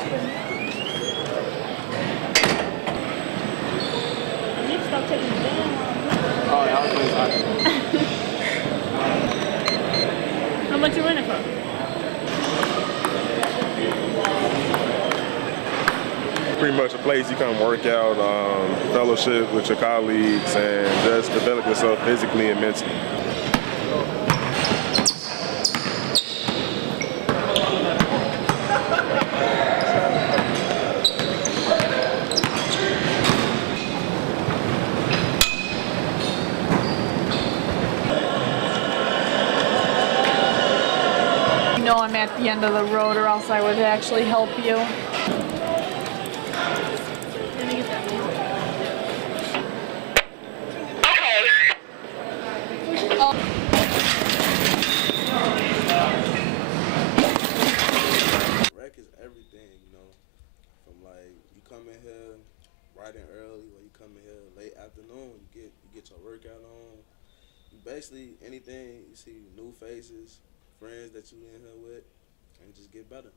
open. You need to stop taking the damn long. Oh, yeah, I was playing soccer. How much you winning for? Pretty much a place you come work out, fellowship with your colleagues, and just develop yourself physically and mentally. You know I'm at the end of the road, or else I would actually help you. Let me get that music. Oh. Rec is everything, you know. From like you come in here bright and early, or you come in here late afternoon, you get your workout on. You basically anything you see new faces, friends that you in here with, and you just get better.